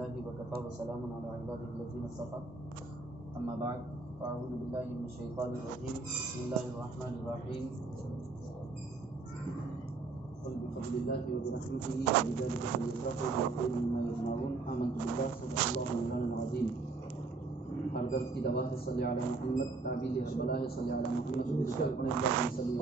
لله وكفى وسلام على عباده الذين اصطفى أما بعد فأعوذ بالله من الشيطان الرجيم بسم الله الرحمن الرحيم قل بفضل الله وبرحمته وبذلك فليفرحوا هو خير مما يجمعون آمنت بالله صدق الله مولانا العظيم. ہر درد کی دوا ہے صلی علی محمد، تعبیر ہر بلا ہے صلی علی محمد، صلی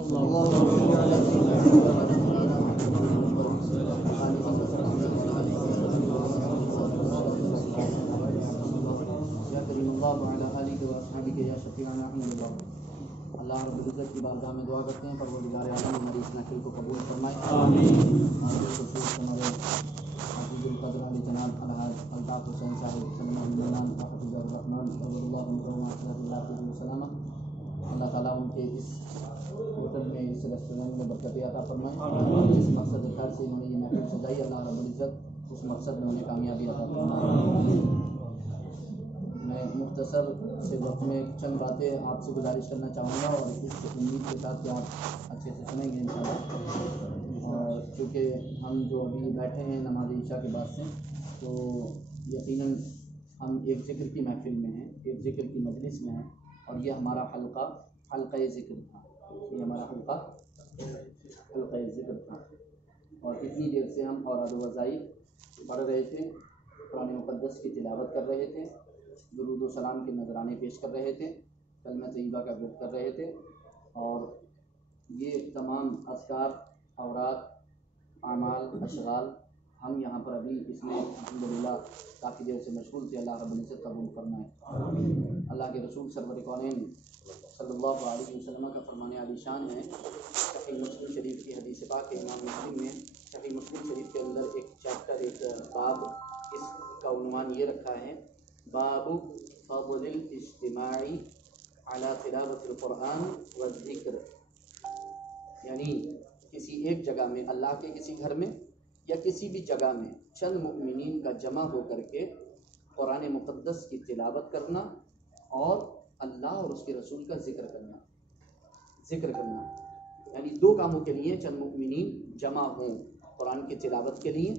یا کریم اللہ وعلی آلہ واصحابہ یا شفیعنا عند اللہ. اللہ رب العزت کی بارگاہ میں دعا کرتے ہیں پروردگار عالم ہماری اس محفل کو قبول فرمائے. آمین. ہمارے حافظ القدر علی جناب الحاج الطاف حسین صاحب سلمہ المنان حافظ الرحمن رضی اللہ عنہ وسلم، اللہ تعالیٰ ان کے اس ہوٹل میں اس ریسٹورینٹ میں برکت عطا فرمائے. جس مقصد خیر سے انہوں نے یہ محفل سجائی اللہ رب العزت اس مقصد میں انہیں کامیابی عطا فرمائے. میں مختصر سے وقت میں چند باتیں آپ سے گزارش کرنا چاہوں گا اور اس امید کے ساتھ کہ آپ اچھے سے سنیں گے انشاءاللہ. اور چونکہ ہم جو ابھی بیٹھے ہیں نماز عشاء کے بعد سے، تو یقیناً ہم ایک ذکر کی محفل میں ہیں، ایک ذکر کی مجلس میں ہیں، اور یہ ہمارا حلقہ ذکر تھا. یہ ہمارا حلقہ ذکر تھا اور اتنی دیر سے ہم اوراد و وظائف پڑھ رہے تھے، قرآن مقدس کی تلاوت کر رہے تھے، درود و سلام کے نذرانے پیش کر رہے تھے، کلمہ طیبہ کا ورد کر رہے تھے، اور یہ تمام اذکار، اوراد، اعمال، اشغال ہم یہاں پر ابھی اس میں الحمدللہ کافی دیر سے مشغول تھے. اللہ رب العزت قبول فرمائے. اللہ کے رسول سرور کونین صلی اللہ علیہ وسلم کا فرمان عالی شان ہے. صحیح مسلم شریف کی حدیث پاک کے امام مسلم میں صحیح مسلم شریف کے اندر ایک چیپٹر، ایک باب، اس کا عنوان یہ رکھا ہے باب فضل الاجتماع علی تلاوت القرآن والذکر. یعنی کسی ایک جگہ میں، اللہ کے کسی گھر میں یا کسی بھی جگہ میں چند مؤمنین کا جمع ہو کر کے قرآن مقدس کی تلاوت کرنا اور اللہ اور اس کے رسول کا ذکر کرنا. یعنی دو کاموں کے لیے چند مؤمنین جمع ہوں، قرآن کی تلاوت کے لیے،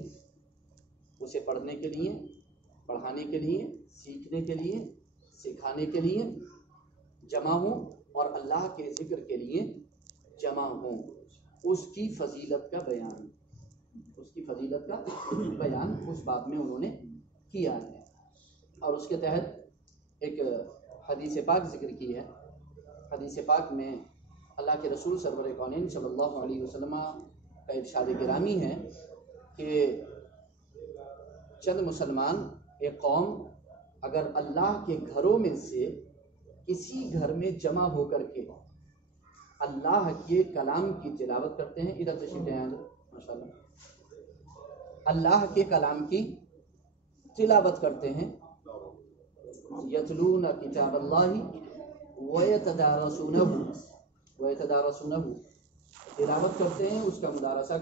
اسے پڑھنے کے لیے، پڑھانے کے لیے، سیکھنے کے لیے، سکھانے کے لیے جمع ہوں، اور اللہ کے ذکر کے لیے جمع ہوں. اس کی فضیلت کا بیان اس باب میں انہوں نے کیا ہے. اور اس کے تحت ایک حدیث پاک ذکر کی ہے. حدیث پاک میں اللہ کے رسول سرور کونین صلی اللہ علیہ وسلم کا ارشاد گرامی ہے کہ چند مسلمان، ایک قوم اگر اللہ کے گھروں میں سے کسی گھر میں جمع ہو کر کے اللہ کے کلام کی تلاوت کرتے ہیں، ادھر تشریف لے آئیں ماشاءاللہ، اللہ کے کلام کی تلاوت کرتے ہیں، یتلون کتاب اللہ ویتدارسونہ، تلاوت کرتے ہیں، اس کا مدارسہ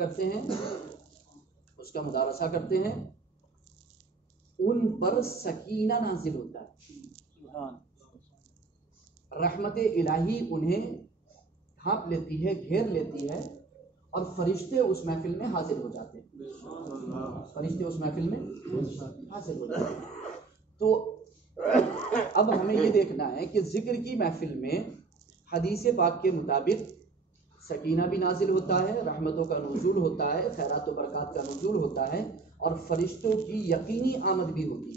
کرتے ہیں، ان پر سکینہ نازل ہوتا ہے، رحمت الہی انہیں ڈھانپ لیتی ہے، گھیر لیتی ہے، اور فرشتے اس محفل میں حاضر ہو جاتے ہیں. تو اب ہمیں یہ دیکھنا ہے کہ ذکر کی محفل میں حدیث پاک کے مطابق سکینہ بھی نازل ہوتا ہے، رحمتوں کا نزول ہوتا ہے، خیرات و برکات کا نزول ہوتا ہے، اور فرشتوں کی یقینی آمد بھی ہوتی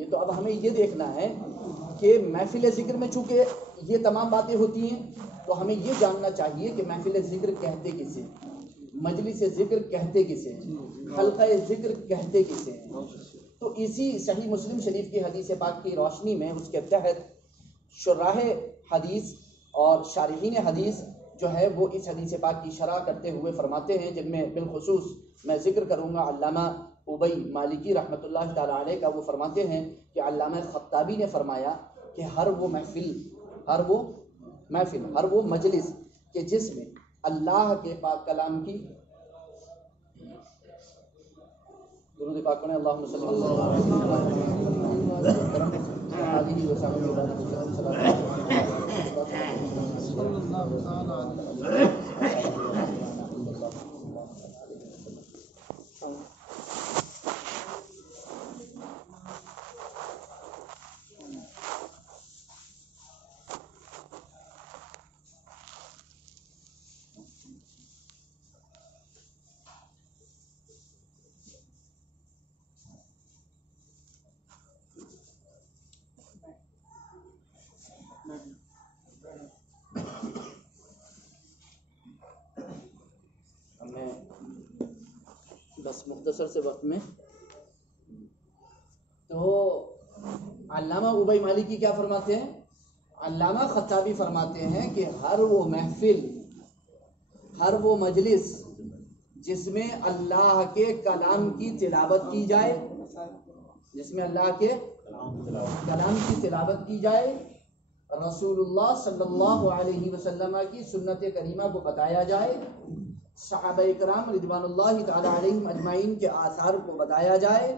ہے. تو اب ہمیں یہ دیکھنا ہے کہ محفل ذکر میں چونکہ یہ تمام باتیں ہوتی ہیں، تو ہمیں یہ جاننا چاہیے کہ محفل ذکر کہتے کسے، مجلس ذکر کہتے کسے، حلقہ ذکر کہتے کسے ہیں. تو اسی صحیح مسلم شریف کی حدیث پاک کی روشنی میں اس کے تحت شراح حدیث اور شارحین حدیث جو ہے وہ اس حدیث پاک کی شرح کرتے ہوئے فرماتے ہیں، جن میں بالخصوص میں ذکر کروں گا علامہ ابی مالکی رحمۃ اللہ تعالی علیہ کا. وہ فرماتے ہیں کہ علامہ خطابی نے فرمایا کہ ہر وہ مجلس کہ جس میں اللہ کے پاک کلام کی درود پاک پڑھیں، اللہم صلی اللہ علیہ وسلم. میں بس مختصر سے وقت میں تو علامہ ابئی مالکی کیا فرماتے ہیں؟ علامہ خطابی فرماتے ہیں کہ ہر وہ محفل، ہر وہ مجلس جس میں اللہ کے کلام کی تلاوت کی جائے، جس میں اللہ کے کلام کی تلاوت کی جائے، رسول اللہ صلی اللہ علیہ وسلم کی سنت کریمہ کو بتایا جائے، صحابہ کرام رضوان اللہ تعالی علیہم اجمعین کے آثار کو بتایا جائے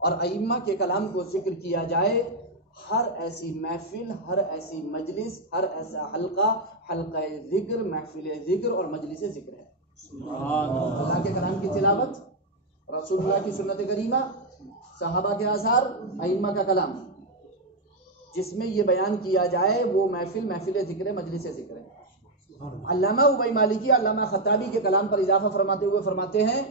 اور ائمہ کے کلام کو ذکر کیا جائے، ہر ایسی محفل، ہر ایسی مجلس، ہر ایسا حلقہ ذکر، محفل ذکر اور مجلس ذکر ہے۔ اللہ کے کلام کی تلاوت، رسول اللہ کی سنت کریمہ، صحابہ کے آثار، ائمہ کا کلام، جس میں یہ بیان کیا جائے وہ محفل ذکر ہے، مجلس ذکر ہے۔ علامہ ابئی مالکی علامہ خطابی کے کلام پر اضافہ فرماتے ہوئے فرماتے ہیں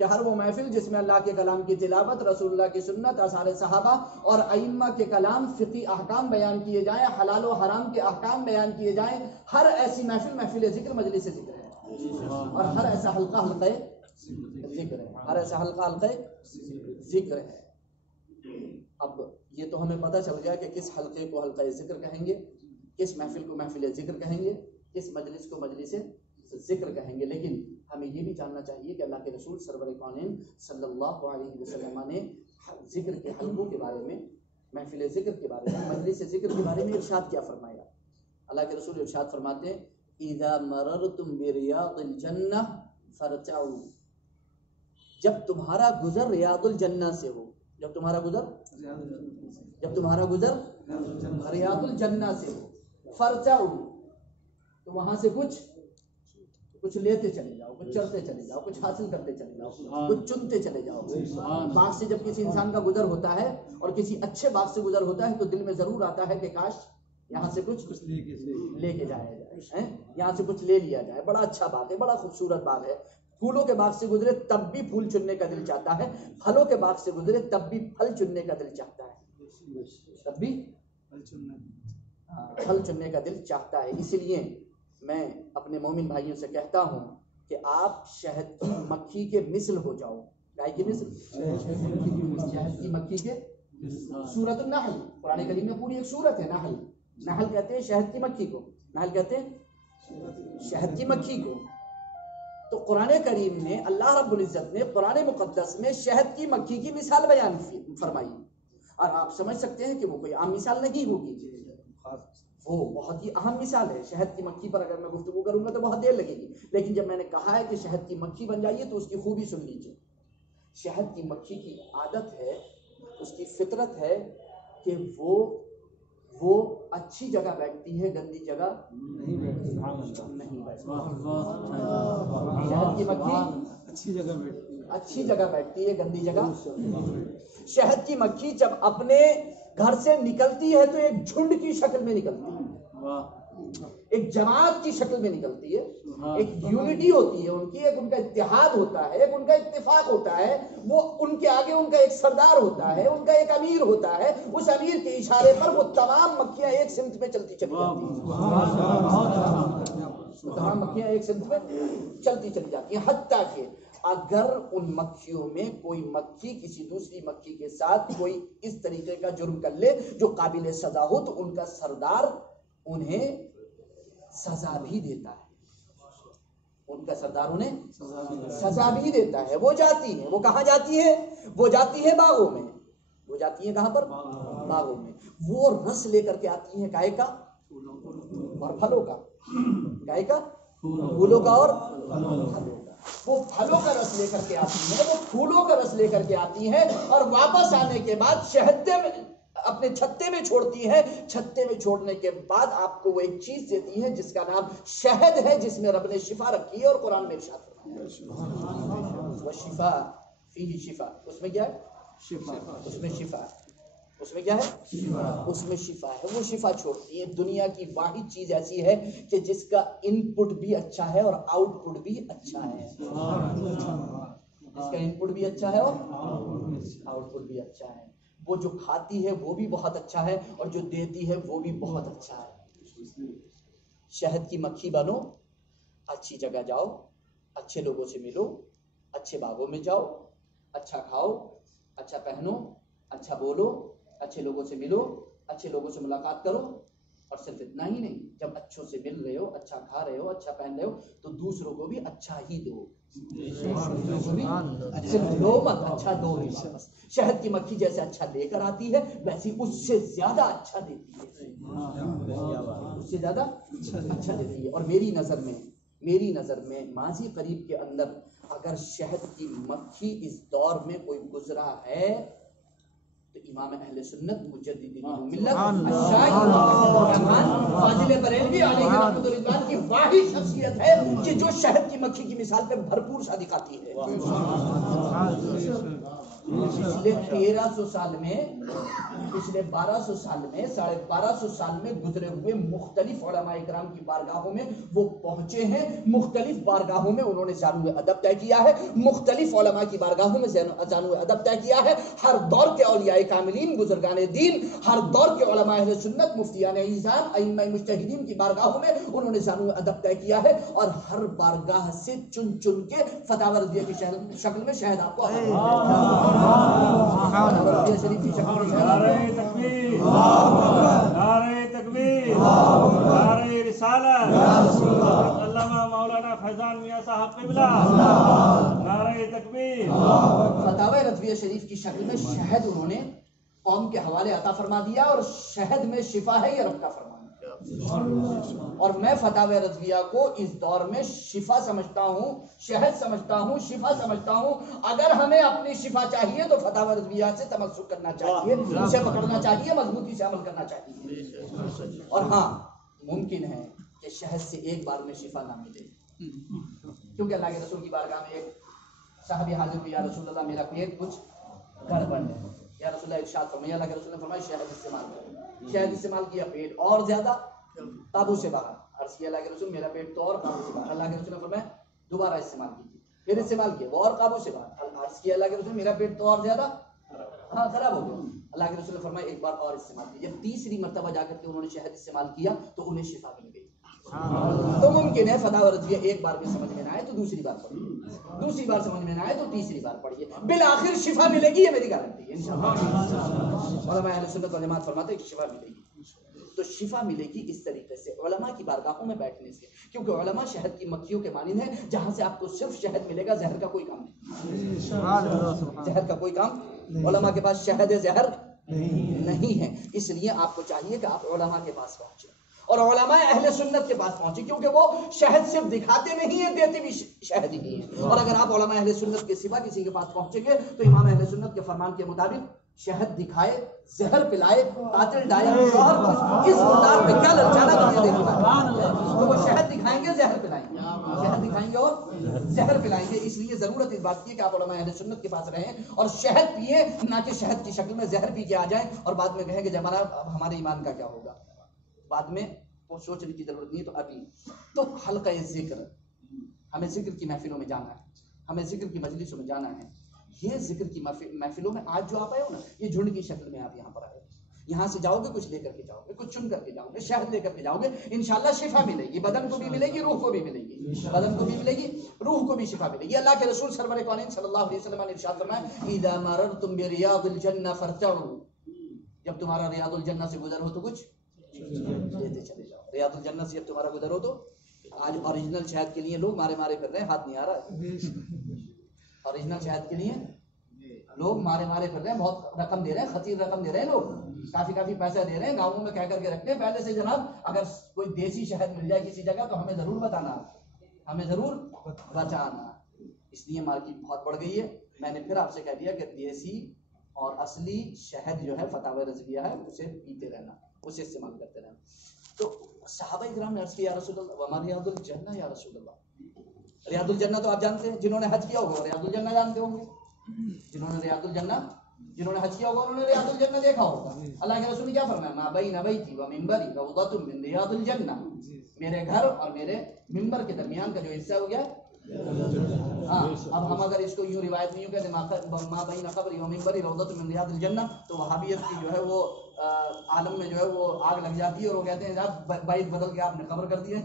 کہ ہر وہ محفل جس میں اللہ کے کلام کی تلاوت، رسول اللہ کی سنت، آثار صحابہ اور ائمہ کے کلام، فقہی احکام بیان کیے جائیں، حلال و حرام کے احکام بیان کیے جائیں، ہر ایسی محفل ذکر، مجلس ذکر ہے، اور ہر ایسا حلقہ ذکر ہے، ہر ایسا حلقہ ذکر ہے۔ اب یہ تو ہمیں پتہ چل گیا کہ کس حلقے کو حلقہ ذکر کہیں گے، کس محفل کو محفل ذکر کہیں گے، کس مجلس کو مجلس ذکر کہیں گے، لیکن ہمیں یہ بھی جاننا چاہیے کہ اللہ کے رسول سرور کونین صلی اللہ علیہ وسلم نے ذکر کے حلقوں کے بارے میں، محفل ذکر کے بارے میں، مجلس ذکر کے بارے میں ارشاد کیا فرمایا۔ اللہ کے رسول ارشاد فرماتے ہیں اذا مررتم بریاض الجنہ فارتعوا، جب تمہارا گزر ریاض الجنہ سے ہو، جب تمہارا گزر ریاض الجنہ سے ہو، فرتعوا، تو وہاں سے کچھ لیتے چلے جاؤ، کچھ چلتے چلے جاؤ، کچھ حاصل کرتے چلے جاؤ، کچھ چنتے چلے جاؤ۔ باغ سے جب کسی انسان کا گزر ہوتا ہے اور کسی اچھے باغ سے گزر ہوتا ہے تو دل میں ضرور آتا ہے کہ کاش یہاں سے کچھ لے کے جایا جائے، یہاں سے کچھ لے لیا جائے، بڑا اچھا باغ ہے، بڑا خوبصورت باغ ہے۔ پھولوں کے باغ سے گزرے تب بھی پھول چننے کا دل چاہتا ہے، پھلوں کے باغ سے گزرے تب بھی پھل چننے کا دل چاہتا ہے، تب بھی پھل چننے کا دل چاہتا ہے۔ اسی لیے میں اپنے مومن بھائیوں سے کہتا ہوں کہ آپ شہد کی مکھی کے مثل ہو جاؤ۔ گائے کی مثل، شہد کی مکھی کے، سورۃ النحل قرآن کریم میں پوری ایک سورت ہے نحل، نحل کہتے ہیں شہد کی مکھی کو، نحل کہتے ہیں شہد کی مکھی کو۔ تو قرآن کریم نے، اللہ رب العزت نے قرآن مقدس میں شہد کی مکھی کی مثال بیان فرمائی، اور آپ سمجھ سکتے ہیں کہ وہ کوئی عام مثال نہیں ہوگی، وہ بہت ہی اہم مثال ہے۔ شہد کی مکھی پر اگر میں گفتگو کروں گا تو بہت دیر لگے گی، لیکن جب میں نے کہا ہے کہ شہد کی مکھی بن جائیے تو اس کی خوبی سن لیجیے۔ شہد کی مکھی کی عادت ہے، اس کی فطرت ہے کہ وہ اچھی جگہ بیٹھتی ہے، گندی جگہ نہیں بیٹھتی۔ شہد کی مکھی اچھی جگہ بیٹھتی ہے، گندی جگہ۔ شہد کی مکھی جب اپنے گھر سے نکلتی ہے تو ایک جھنڈ کی شکل میں نکلتی ہے، ایک جماعت کی شکل میں نکلتی ہے، ایک یونٹی ہوتی ہے ان کی، ایک ان کا اتحاد ہوتا ہے، ایک ان کا اتفاق ہوتا ہے، وہ ان کے آگے ان کا ایک سردار ہوتا ہے، ان کا ایک امیر ہوتا ہے، اس امیر کے اشارے پر وہ تمام مکھیاں ایک سمت میں چلتی چلی جاتی ہیں، تمام مکھیاں ایک سمت میں چلتی چلی جاتی ہیں، حتیٰ کہ اگر ان مکھیوں میں کوئی مکھی کسی دوسری مکھی کے ساتھ کوئی اس طریقے کا جرم کر لے جو قابل سزا ہو تو ان کا سردار انہیں سزا بھی دیتا ہے، ان کا سردار انہیں سزا بھی دیتا ہے۔ وہ جاتی ہیں، وہ کہاں جاتی ہے؟ وہ جاتی ہے باغوں میں، وہ جاتی ہیں کہاں پر؟ باغوں میں۔ وہ رس لے کر کے آتی ہیں گائے کا اور پھلوں کا، گائے کا، پھولوں کا اور پھلوں کا۔ وہ پھلوں کا رس لے کر کے آتی ہیں، وہ پھولوں کا رس لے کر کے آتی ہیں، اور واپس آنے کے بعد شہدے میں اپنے چھتے میں چھوڑتی ہے۔ چھتے میں چھوڑنے کے بعد آپ کو وہ ایک چیز دیتی ہے جس کا نام شہد ہے، جس میں رب نے شفا رکھی ہے، اور قرآن میں ارشاد فرمایا ہے وَشِفَاء فِيهِ شِفَاء، اس میں کیا ہے؟ شفا، اس میں شفا ہے، اس میں کیا ہے؟ اس میں شفا ہے۔ وہ شفا چھوڑتی ہے۔ دنیا کی واحد چیز ایسی ہے کہ جس کا ان پٹ بھی اچھا ہے اور آؤٹ پٹ بھی اچھا ہے، جس کا ان پٹ بھی اچھا ہے اور آؤٹ پٹ بھی اچھا ہے۔ وہ جو کھاتی ہے وہ بھی بہت اچھا ہے، اور جو دیتی ہے وہ بھی بہت اچھا ہے۔ شہد کی مکھی بنو، اچھی جگہ جاؤ، اچھے لوگوں سے ملو، اچھے باغوں میں جاؤ، اچھا کھاؤ، اچھا پہنو، اچھا بولو، اچھے لوگوں سے ملو، اچھے لوگوں سے ملاقات کرو. اور صرف اتنا ہی نہیں، جب اچھوں سے مل رہے ہو، اچھا کھا رہے ہو، اچھا پہن رہے ہو، تو دوسروں کو بھی اچھا ہی دو. صرف دو مت، اچھا دو ہی واپس. شہد کی مکھی جیسے اچھا لے کر آتی ہے، ویسی اس سے زیادہ اچھا دیتی ہے، اس سے زیادہ اچھا دیتی ہے. اور میری نظر میں ماضی قریب کے اندر اگر شہد کی مکھی اس دور میں کوئی گزرا ہے تو امام اہل سنت مجدد ملت فاضل بریلوی علیہ رحمۃ اللہ کی واحد شخصیت ہے کہ جو شہد کی مکھی کی مثال پہ بھرپور صادق آتی ہے. پچھلے 1300 سال میں، پچھلے 1200 سال میں، 1250 سال میں گزرے ہوئے مختلف علماء اکرام کی بارگاہوں میں وہ پہنچے ہیں، مختلف بارگاہوں میں انہوں نے زانو ادب طے کیا ہے، مختلف علماء کی بارگاہوں میں زانو ادب طے کیا ہے. ہر دور کے اولیاء کاملین، بزرگان دین، ہر دور کے علماء اہل سنت، مفتیان اعظام، ائمہ مجتہدین کی بارگاہوں میں انہوں نے زانو ادب طے کیا ہے. اور ہر بارگاہ سے چن کے فتاوی رضویہ کی شکل میں شہد آپ کو شریف کی شکل میں. نعرہ تکبیر، نعرہ تکبیر، نعرہ رسالت، علامہ مولانا فیضان میاں صاحب قبلہ، نعرہ تکبیر. فتاوی رضویہ شریف کی شکل میں شہد انہوں نے قوم کے حوالے عطا فرما دیا، اور شہد میں شفا ہے یہ رب کا فرمان ہے. اور میں فتاوی رضویہ کو اس دور میں شفا سمجھتا ہوں، شہد سمجھتا ہوں، شفا سمجھتا ہوں. اگر ہمیں اپنی شفا چاہیے تو فتاوی رضویہ سے تمسک کرنا چاہیے، اسے پکڑنا چاہیے، مضبوطی سے عمل کرنا چاہیے. اور ہاں، ممکن ہے کہ شہد سے ایک بار میں شفا نہ ملے، کیونکہ اللہ کے رسول کی بارگاہ میں ایک صحابی حاضر ہوئے، یا رسول اللہ میرا پیٹ کچھ گڑبڑ ہے. یا رسول اللہ ارشاد فرمایا، اللہ کے رسول نے فرمایا شہد استعمال کرو. شہد استعمال کیا، پیٹ اور زیادہ قابو سے باہر. عرض کیا اللہ کے رسول میرا پیٹ تو اور قابو سے باہر. اللہ کے رسول نے فرمایا دوبارہ استعمال کیجیے. پھر استعمال کیا، وہ اور قابو سے باہر. عرض کیا اللہ کے رسول میرا پیٹ تو اور زیادہ خراب ہو گیا. اللہ کے رسول نے فرمایا ایک بار اور استعمال کیجیے. جب تیسری مرتبہ جا کر کے انہوں نے شہد استعمال کیا تو انہیں شفا مل گئی. تو ممکن ہے فتاوی رضویہ ایک بار میں سمجھ میں نہ آئے تو دوسری بار پڑھیے، دوسری بار سمجھ میں نہ آئے تو تیسری بار پڑھیے، بالآخر شفا ملے گی، یہ میری گارنٹی ہے انشاءاللہ. علماء اہل سنت والجماعت فرماتے ہیں کہ شفا ملے گی. تو شفا ملے گی اس طریقے سے علماء کی بارگاہوں میں بیٹھنے سے، کیونکہ علماء شہد کی مکھیوں کے مانند ہیں، جہاں سے آپ کو صرف شہد ملے گا، زہر کا کوئی کام نہیں. زہر کا کوئی کام علماء کے پاس شہد زہر نہیں ہے. اس لیے آپ کو چاہیے کہ آپ علماء کے پاس پہنچیں اور علماء اہل سنت کے پاس پہنچے، کیونکہ وہ شہد صرف دکھاتے نہیں ہیں، دیتے بھی شہد ہی ہیں. اور اگر آپ علماء اہل سنت کے سوا کسی کے پاس پہنچیں گے تو امام اہل سنت کے فرمان کے مطابق شہد دکھائے، زہر پلائے، قاتل ڈائے، شوہر کس مردار پہ کیا للچانا دنیا دیکھتا ہے، تو وہ شہد دکھائیں گے، زہر پلائیں گے، شہد دکھائیں گے اور زہر پلائیں گے. اس لیے ضرورت اس بات کی ہے کہ آپ علماء اہل سنت کے پاس رہیں اور شہد پیئیں، نہ کہ شہد کی شکل میں زہر پی کے آ جائیں اور بعد میں کہیں کہ جناب ہمارے ایمان کا کیا ہوگا. بعد میں وہ سوچنے کی ضرورت نہیں ہے. تو ابھی تو حلقہ ذکر، ہمیں ذکر کی محفلوں میں جانا ہے، ہمیں ذکر کی مجلسوں میں جانا ہے. یہ ذکر کی محفلوں میں آج جو آپ آئے ہو نا، یہ جھنڈ کی شکل میں آپ یہاں پر آئے ہو. یہاں سے جاؤ گے کچھ لے کر کے جاؤ گے، کچھ چن کر کے جاؤ گے، شہد لے کر کے جاؤ گے، انشاءاللہ شفا ملے گی. بدن کو بھی ملے گی، روح کو بھی ملے گی، بدن کو بھی ملے گی، روح کو بھی شفا ملے گی. اللہ کے رسول سرور کونین صلی اللہ علیہ وسلم نے ارشاد فرمایا اذا مررتم بریاض الجنہ فارتعوا، جب تمہارا ریاض الجنہ سے گزر ہو تو کچھ لیتے چلے جاؤ. ریاض الجنہ سے جب تمہارا گزر ہو تو، آج اوریجنل شہد کے لیے لوگ مارے مارے پھر رہے ہیں، ہاتھ نہیں آ رہا. اوریجنل شہد کے لیے لوگ مارے مارے پھر رہے ہیں، بہت رقم دے رہے ہیں، خطیر رقم دے رہے ہیں، لوگ کافی پیسہ دے رہے ہیں، گاؤں میں کہہ کر کے رکھتے ہیں پہلے سے جناب اگر کوئی دیسی شہد مل جائے کسی جگہ تو ہمیں ضرور بتانا، ہمیں ضرور بچانا. اس لیے مارکیٹ بہت بڑھ گئی ہے. میں نے پھر آپ سے کہہ دیا کہ دیسی اور اصلی شہد جو ہے فتاوی رضویہ ہے، اسے پیتے رہنا، اسے استعمال کرتے رہنا. تو صحابہ کرام نے عرض کیا یا رسول اللہ وما ریاض الجنہ یا رسول اللہ. ریاض الجنہ تو آپ جانتے ہیں، جنہوں نے حج کیا ہوگا ریاض الجنہ جانتے ہوں گے، جنہوں نے حج کیا ہوگا انہوں نے ریاض الجنہ دیکھا ہوگا. اللہ کے رسول نے کیا فرمایا ما بین بیتی و منبری روضۃ من ریاض الجنہ، میرے گھر اور میرے منبر کے درمیان کا جو حصہ ہو گیا. ہاں اب ہم اگر اس کو یوں روایت نہیں کہتے ما بین قبری و منبری روضۃ من ریاض الجنہ، تو وہابیت کی جو ہے وہ عالم میں جو ہے وہ آگ لگ جاتی ہے اور وہ کہتے ہیں جناب بیت بدل کے آپ نے قبر کر دیا ہے.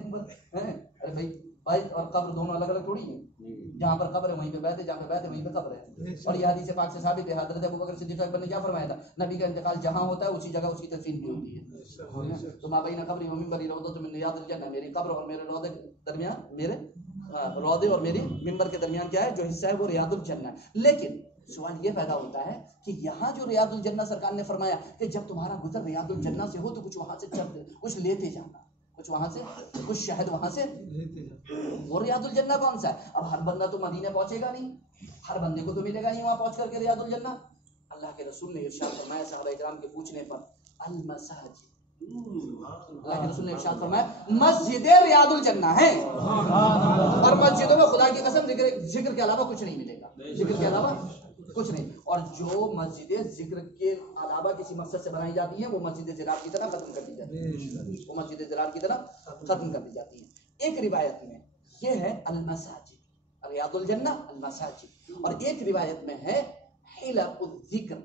ارے بھائی بھائی اور قبر دونوں الگ الگ تھوڑی ہیں. جہاں پر قبر ہے وہیں پہ بیت ہے, جہاں پہ بیت ہے وہیں پہ قبر ہے. اور یہ حدیث پاک سے ثابت ہے. حضرت ابوبکر صدیق اکبر نے کیا فرمایا تھا, نبی کا انتقال جہاں ہوتا ہے اسی جگہ اس کی تدفین بھی ہوتی ہے. تو ما بین قبری و منبری روضۃ من ریاض الجنہ, میری قبر اور میرے روضے کے درمیان, میرے روضے اور میری منبر کے درمیان کیا ہے, جو حصہ ہے وہ ریاض الجنہ. لیکن سوال یہ پیدا ہوتا ہے کہ یہاں جو ریاض الجنہ سرکار نے فرمایا کہ جب تمہارا گزر ریاض الجنہ سے ہو تو کچھ وہاں سے کچھ لیتے جانا, کچھ وہاں سے, کچھ شہد وہاں سے, وہ ریاض الجنہ کون سا ہے؟ اب ہر بندہ تو مدینے پہنچے گا نہیں, ہر بندے کو تو ملے گا نہیں وہاں پہنچ کر کے ریاض الجنہ. اللہ کے رسول نے ارشاد فرمایا صحابہ کرام کے پوچھنے پر, المساجد, اللہ کے رسول نے ارشاد فرمایا مسجد ریاض الجنہ ہے, اور مسجدوں میں خدا کی قسم ذکر کے علاوہ کچھ نہیں ملے گا, ذکر کے علاوہ کچھ نہیں. اور جو مسجدیں ذکر کے علاوہ کسی مقصد سے بنائی جاتی ہیں وہ مسجد زرار کی طرح ختم کر دی جاتی ہیں, وہ مسجد زرار کی طرح ختم کر دی جاتی ہیں. ایک روایت میں یہ ہے المساجد ریاض الجنہ المساجد, اور ایک روایت میں ہے حلق الذکر.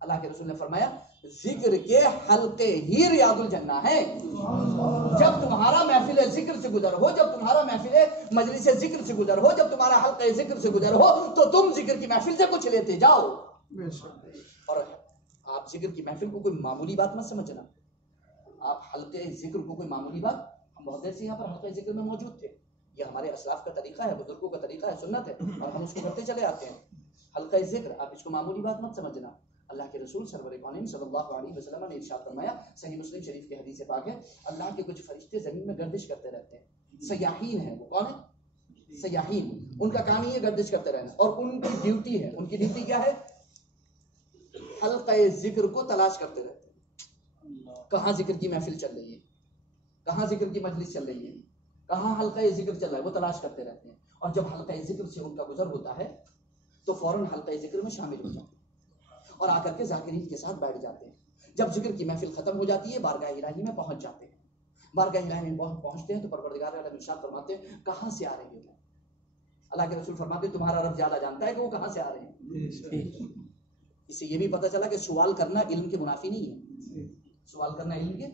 اللہ کے رسول نے فرمایا ذکر کے حلقے ہی ریاض الجنہ ہیں. جب تمہارا محفل ذکر سے گزر ہو, جب تمہارا محفل مجلس ذکر سے گزر ہو, جب تمہارا حلقہ ذکر سے گزر ہو, تو تم ذکر کی محفل سے کچھ لیتے جاؤ. اور آپ ذکر کی محفل کو کوئی معمولی بات مت سمجھنا. آپ حلقہ ذکر کو کوئی معمولی بات, ہم بہت دیر سے یہاں پر حلقہ ذکر میں موجود تھے, یہ ہمارے اسلاف کا طریقہ ہے, بزرگوں کا طریقہ ہے, سنت ہے, اور ہم اس کو کرتے چلے آتے ہیں. حلقہ ذکر آپ اس کو معمولی بات مت سمجھنا. اللہ کے رسول سرور کونین صلی اللہ علیہ وسلم نے ارشاد فرمایا, صحیح مسلم شریف کی حدیث پاک ہے, اللہ کے کچھ فرشتے زمین میں گردش کرتے رہتے ہیں. سیاحین ہیں, وہ کون ہیں؟ سیاحین. ان کا کام ہی ہے گردش کرتے رہنا, اور ان کی ڈیوٹی ہے, ان کی ڈیوٹی کیا ہے؟ حلقہ ذکر کو تلاش کرتے رہتے ہیں. کہاں ذکر کی محفل چل رہی ہے, کہاں ذکر کی مجلس چل رہی ہے, کہاں حلقہ ذکر چل رہا ہے, وہ تلاش کرتے رہتے ہیں. اور جب حلقہ ذکر سے ان کا گزر ہوتا ہے تو فوراً حلقہ ذکر میں شامل ہو جاتے ہیں اور آ کر کے ذاکرین کے ساتھ بیٹھ جاتے ہیں. جب ذکر کی محفل ختم ہو جاتی ہے بارگاہ الہی میں پہنچ جاتے ہیں. بارگاہ الہی میں پہنچتے ہیں تو پروردگار عالم ارشاد فرماتے ہیں کہاں سے آ رہے ہو. اللہ کے رسول فرماتے ہیں تمہارا رب زیادہ جانتا ہے کہ وہ کہاں سے آ رہے ہیں. اس سے یہ بھی پتہ چلا کہ سوال کرنا علم کے منافی نہیں ہے. سوال کرنا علم کے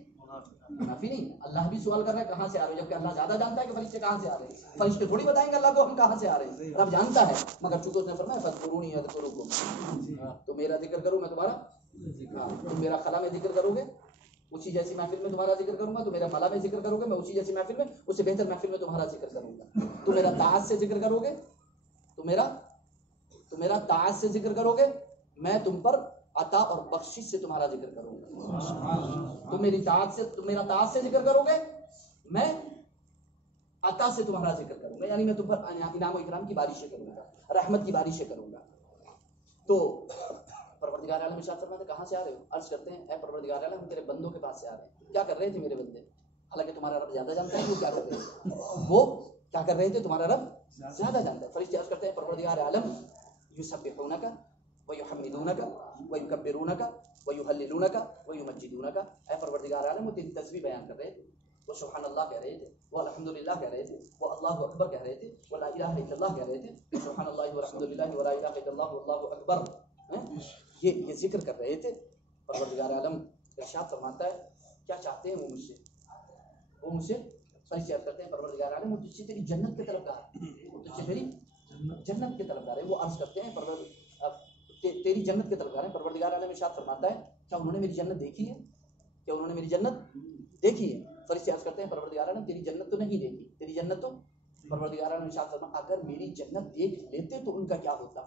منافی نہیں ہے. اللہ بھی سوال کر رہا ہے کہاں سے آ رہے ہو, جبکہ اللہ زیادہ جانتا ہے کہ فرشتے کہاں سے آ رہے ہیں. فرشتے تھوڑی بتائیں گے اللہ کو ہم کہاں سے آ رہے ہیں, رب جانتا ہے. مگر چونکہ اس نے فرمایا فذکرونی اذکرکم, تو میرا ذکر کرو میں تمہارا, تم میرا خلا میں ذکر کرو گے اسی جیسی محفل میں تمہارا ذکر کروں گا, تو میرا خلا میں ذکر کرو گے میں اسی جیسی محفل میں, اس سے بہتر محفل میں تمہارا ذکر کروں گا. تو میرا طاعت سے ذکر کرو گے, تو میرا طاعت سے ذکر کرو گے, میں تم پر عطا اور بخشش سے تمہارا ذکر کروں گا. تم میری طاعت سے, تم میرا طاعت سے ذکر کرو گے, میں عطا سے تمہارا ذکر کروں گا, یعنی میں تم پر انعام و اکرام کی بارشیں کروں گا, رحمت کی بارشیں کروں گا. تو پروردگار عالم ارشاد فرماتے ہیں کہاں سے آ رہے ہو. عرض کرتے ہیں اے پروردگار عالم ہم تیرے بندوں کے پاس سے آ رہے ہیں. کیا کر رہے تھے میرے بندے, حالانکہ تمہارا رب زیادہ جانتا ہے کہ وہ کیا کر رہے تھے, وہ کیا کر رہے تھے تمہارا رب زیادہ جانتا ہے. فرشتے عرض کرتے ہیں پروردگار عالم یسبحونک ویحمدونک ویکبرونک ویہللونک ویمجدونک. اے پروردگار عالم وہ تیری تسبیح بیان کر رہے تھے, وہ سبحان اللہ کہہ رہے تھے, وہ الحمدللہ کہہ رہے تھے, وہ اللہ اکبر کہہ رہے تھے, وہ لا الہ الا اللہ کہہ رہے تھے, سبحان اللہ والحمدللہ ولا الہ الا اللہ واللہ اکبر, یہ ذکر کر رہے تھے. پروردگار عالم ارشاد فرماتا ہے کیا چاہتے ہیں وہ مجھ سے, وہ مجھ سے فرشتے عرض کرتے ہیں پروردگار عالم وہ تجھ سے تیری جنت کے طلبگار ہے, وہ تجھ سے تیری جنت کے طلبگار ہے. وہ عرض کرتے ہیں تیری جنت کے طلبگار ہیں. پروردگار عالم ارشاد فرماتا ہے کیا انہوں نے میری جنت دیکھی ہے, کیا انہوں نے میری جنت دیکھی ہے. فرشتے عرض کرتے ہیں پروردگار عالم تیری جنت تو نہیں دیکھی, تیری جنت تو, پروردگار عالم ارشاد فرماتا اگر میری جنت دیکھ لیتے تو ان کا کیا ہوتا.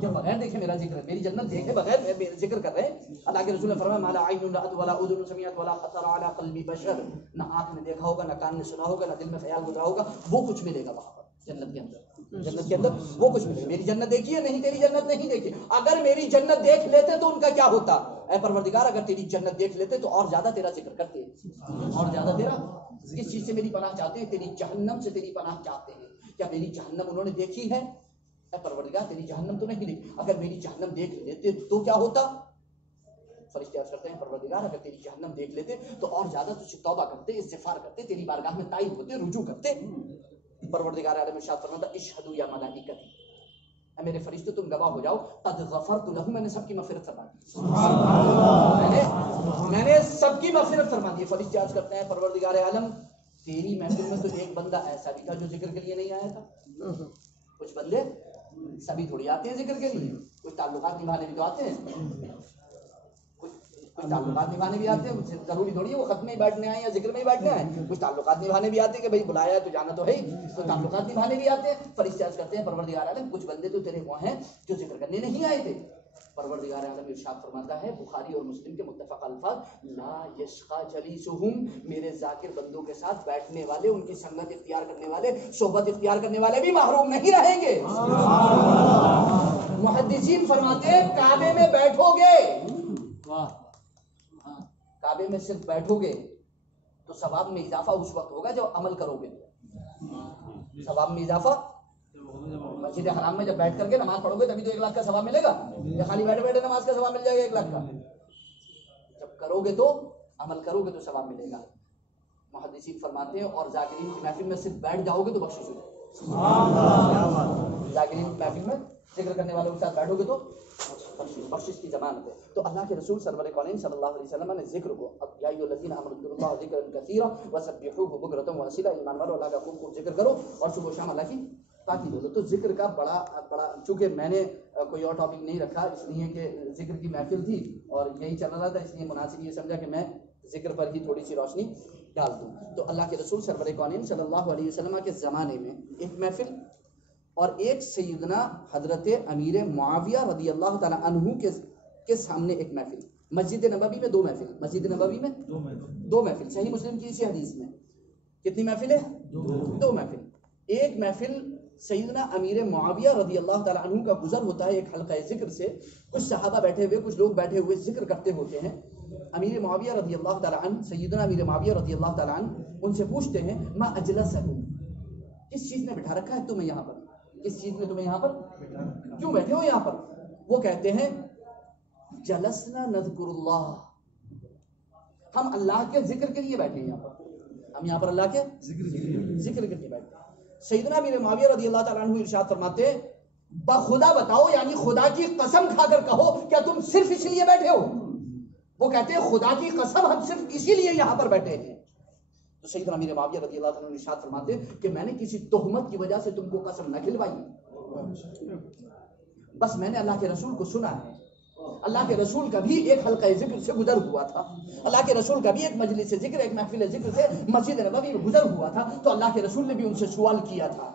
کیا بغیر دیکھے میرا ذکر ہے, میری جنت دیکھے بغیر ذکر کر رہے ہیں. اللہ کے رسول نے فرمایا ما لا عین رأت ولا اذن سمعت ولا خطر على قلب بشر, نہ آنکھ نے دیکھا ہوگا, نہ کان نے سنا ہوگا, نہ دل میں خیال گزرا ہوگا, وہ کچھ ملے گا وہاں پر جنت کے اندر. جنت کے اندر وہ کچھ ملے گا. میری جنت دیکھی ہے نہیں, تیری جنت نہیں دیکھی. اگر میری جنت دیکھ لیتے تو ان کا کیا ہوتا. اے پروردگار اگر تیری جنت دیکھ لیتے تو اور زیادہ تیرا ذکر کرتے, اور زیادہ تیرا. کس چیز سے میری پناہ چاہتے ہیں, تیری جہنم سے تیری پناہ چاہتے ہیں. کیا میری جہنم انہوں نے دیکھی ہے؟ اے پروردگار تیری جہنم تو نہیں دیکھی, اگر میری جہنم دیکھ لیتے تو کیا ہوتا. فرشتے عرض کرتے ہیں پروردگار اگر تیری جہنم دیکھ لیتے تو اور زیادہ تجھ سے توبہ کرتے, استغفار کرتے, تیری بارگاہ میں تائب ہوتے, رجوع کرتے. پروردگار عالم ارشاد فرماتا اشہدوا یا ملائکتی, اے میرے فرشتے تم گواہ ہو جاؤ, قد غفرت لہم, میں نے سب کی مغفرت فرما دی, میں نے سب کی مغفرت فرما دی. فرشتے عرض کرتے ہیں پروردگار عالم تیری محفل میں تو ایک بندہ ایسا بھی تھا جو ذکر کے لیے نہیں آیا تھا. کچھ بندے سبھی تھوڑی آتے ہیں ذکر کے لیے, کچھ تعلقات نبھانے بھی تو آتے ہیں, کچھ تعلقات نبھانے بھی آتے ہیں. ضروری تھوڑی ہے وہ ختم میں ہی بیٹھنے آئے یا ذکر میں ہی بیٹھنے آئے. کچھ تعلقات نبھانے بھی آتے ہیں کہ بھائی بلایا ہے تو جانا تو ہے ہی, تو تعلقات نبھانے بھی آتے ہیں. فرشتے عرض کرتے ہیں پروردگار عالم کچھ بندے تو تیرے وہ ہیں جو ذکر کرنے نہیں آئے تھے. پروردگار عالم ارشاد فرماتا ہے بخاری اور مسلم کے متفق الفاظ, لا یشقى جلیسہم, میرے ذاکر بندوں کے ساتھ بیٹھنے والے, ان کی سنگت اختیار کرنے والے, صحبت اختیار کرنے والے بھی محروم نہیں رہیں گے. محدثین فرماتے ہیں کعبے میں بیٹھو گے, کعبے میں صرف بیٹھو گے تو ثواب میں اضافہ اس وقت ہوگا جب عمل کرو گے. ثواب میں اضافہ مسجد حرام میں جب بیٹھ کر کے نماز پڑھو گے تبھی تو 1 لاکھ کا ثواب ملے گا, یا خالی بیٹھے بیٹھے نماز کا ثواب مل جائے گا 1 لاکھ کا؟ جب کرو گے تو عمل کرو گے تو ثواب ملے گا. محدثین فرماتے ہیں اور ذاکرین کی محفل میں صرف بیٹھ جاؤ گے تو بخشش ہو جائے. ذاکرین کی محفل میں ذکر کرنے والوں کے ساتھ بیٹھو گے تو بخشش کی ضمانت ہے. تو اللہ کے رسول سرور کونین صلی اللہ علیہ وسلم نے ذکر کو, اب یا ایھا الذین آمنوا اذکروا اللہ ذکرا کثیرا وسبحوہ بکرۃ واصیلا, ایمان والو اللہ کا خوب خوب ذکر کرو اور صبح و شام اللہ کی پاکی بولو. تو ذکر کا بڑا چونکہ میں نے کوئی اور ٹاپک نہیں رکھا اس لیے کہ ذکر کی محفل تھی اور یہی چل رہا تھا, اس لیے مناسب یہ سمجھا کہ میں ذکر پر ہی تھوڑی سی روشنی ڈال دوں. تو اللہ کے رسول سرور کونین صلی اللہ علیہ وسلم کے زمانے میں ایک محفل اور ایک سیدنا حضرت امیر معاویہ رضی اللہ تعالی عنہ کے سامنے ایک محفل. مسجد نبوی میں 2 محفل, مسجد نبوی میں 2 محفل. صحیح مسلم کی اسی حدیث میں کتنی محفل ہے؟ 2 محفل. ایک محفل سیدنا امیر معاویہ رضی اللہ تعالی عنہ کا گزر ہوتا ہے ایک حلقہ ذکر سے. کچھ صحابہ بیٹھے ہوئے, کچھ لوگ بیٹھے ہوئے ذکر کرتے ہوتے ہیں. امیر معاویہ رضی اللہ تعالی عنہ, سیدنا امیر معاویہ رضی اللہ تعالی عنہ ان سے پوچھتے ہیں ما اجلسکم, کس چیز نے بٹھا رکھا ہے تمہیں یہاں پر, کس چیز نے تمہیں یہاں پر, کیوں بیٹھے ہو یہاں پر؟ وہ کہتے ہیں جلسنا نذکر اللہ, ہم اللہ کے ذکر کے لیے بیٹھے ہیں یہاں پر, ہم یہاں پر اللہ کے ذکر کے لیے بیٹھے ہیں. سیدنا امیر معاویہ رضی اللہ تعالیٰ عنہ ارشاد فرماتے ہیں بخدا بتاؤ, یعنی خدا کی قسم کھا کر کہو کیا تم صرف اس لیے بیٹھے ہو؟ وہ کہتے ہیں خدا کی قسم ہم صرف اسی لیے یہاں پر بیٹھے ہیں. تو سیدنا امیر معاویہ رضی اللہ تعالیٰ عنہ ارشاد فرماتے ہیں کہ میں نے کسی تہمت کی وجہ سے تم کو قسم نہ کھلوائی, بس میں نے اللہ کے رسول کو سنا ہے. اللہ کے رسول کا بھی ایک حلقہ ذکر سے گزر ہوا تھا, اللہ کے رسول کا بھی ایک مجلس ذکر, ایک محفل ذکر سے مسجد نبوی میں گزر ہوا تھا. تو اللہ کے رسول نے بھی ان سے سوال کیا تھا.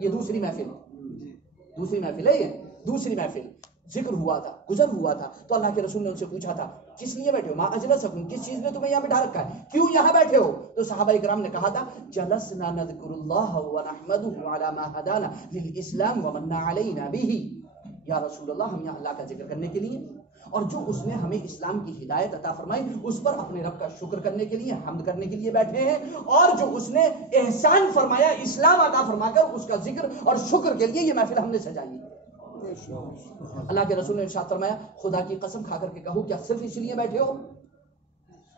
یہ دوسری محفل ہے, یہ دوسری محفل ذکر ہوا تھا, گزر ہوا تھا. تو اللہ کے رسول نے ان سے پوچھا تھا کس لیے بیٹھے ہو؟ ما اجلسکم, کس چیز نے تمہیں یہاں بٹھا رکھا ہے, کیوں یہاں بیٹھے ہو؟ تو صحابہ کرام نے کہا تھا جلسنا نذکر اللہ ونحمدہ علی ما ہدانا للاسلام ومن علینا بہ, یا رسول اللہ ہم یہاں اللہ کا ذکر کرنے کے لیے اور جو اس نے ہمیں اسلام کی ہدایت عطا فرمائی اس پر اپنے رب کا شکر کرنے کے لیے, حمد کرنے کے لیے بیٹھے ہیں, اور جو اس نے احسان فرمایا, اسلام عطا فرما کر اس کا ذکر اور شکر کے لیے یہ محفل ہم نے سجائی ہے. اللہ کے رسول نے ارشاد فرمایا خدا کی قسم کھا کر کے کہو کیا صرف اس لیے بیٹھے ہو؟